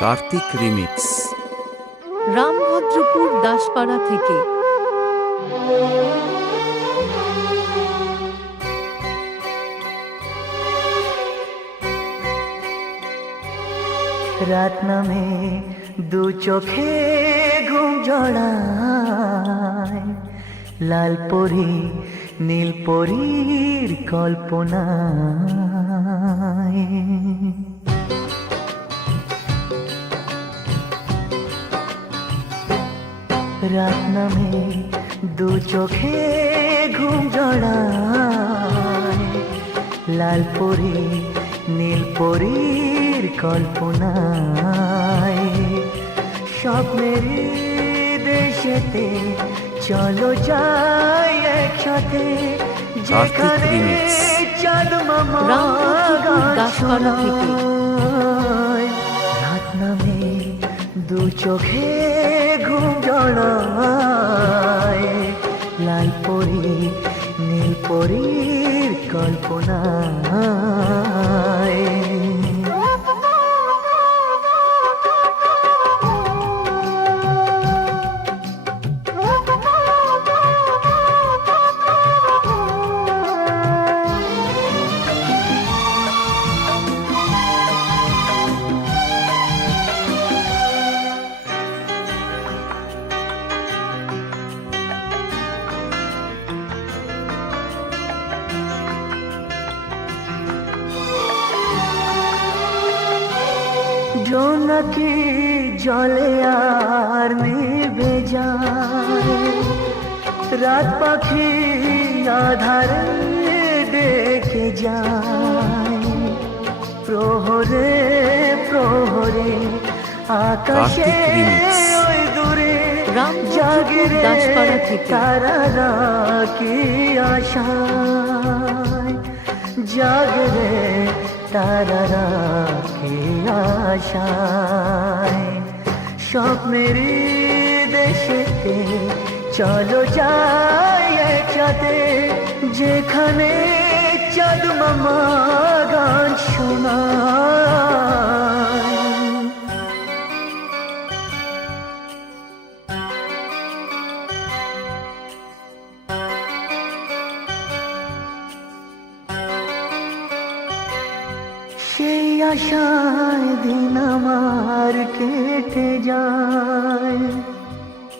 Kartik remix. Rambhadrapur Daspara থেকে। রাত নামে দু চোখে ঘুম জড়ায়, লাল পরি নীল পরীর কল্পনায়। রাত নামে দু চোখে ঘুম জড়ায়, লাল পরি নীল পরীর কল্পনায়। স্বপ্নের দেশেতে চলো যাই একসাথে, যেখানে চাঁদ মামা রামভদ্রপুর দাসপাড়া থেকে। রাত নামে দু চোখে ঘুম জড়ায়, লাল পরি নীল পরীর কল্পনায়। জোনাকি জলে আর নেবে যায়, রাত পাখি আধারে ডেকে যায়। প্রহরে প্রহরে আকাশে ওই দূরে জাগে রে তারারা কি আশায়, জাগে রে তারারা কি আশায়। স্বপ্নেরই দেশেতে চলো যাই একসাথে, যেখানে চাঁদ মামা গান শোনায়। সেই আশায় দিন আমার কেটে যায়,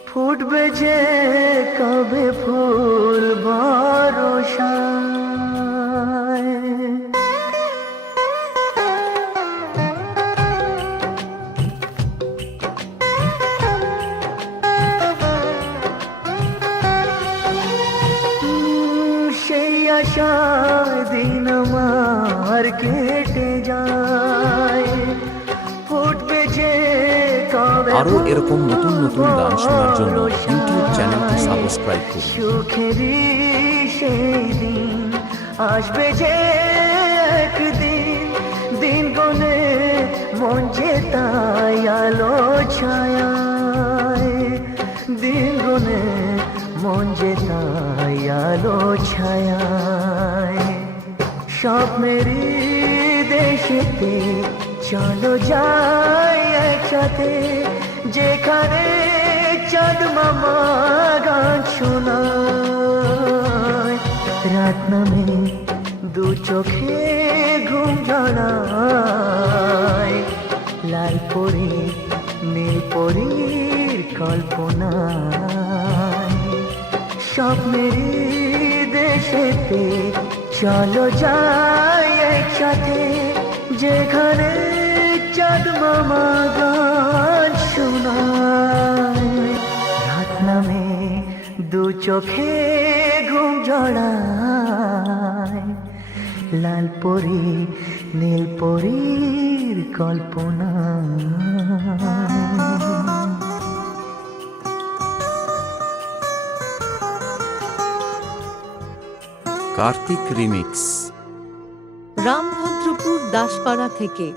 ফুটবে যে কবে ফুল বরষায়। সেই আশায় দিন আমার কেটে যায়, ফুটবে যে কবে। আরো এরকম নতুন নতুন গান শোনার জন্য ইউটিউব চ্যানেলটি সাবস্ক্রাইব করুন। সুখেরই সেই দিন আসবে যে একদিন, দিন গনে মন যে তাই আলো ছায়ায়, দিন গনে মন যে তাই আলো ছায়ায়। স্বপ্নেরই দেশেতে চলো যাই একসাথে, যেখানে চাঁদ মামা গান শোনায়। রাত নামে দু চোখে ঘুম জড়ায়, লাল পরি নীল পরীর কল্পনায়। স্বপ্নেরই দেশেতে চলো যাই একসাথে, যেখানে চাঁদ মামা গান শোনায়। রাত নামে দু চোখে ঘুম জড়ায়, লাল পরি নীল পরীর কল্পনায়। কার্তিক রিমিক্স। রামভদ্রপুর দাসপাড়া থেকে।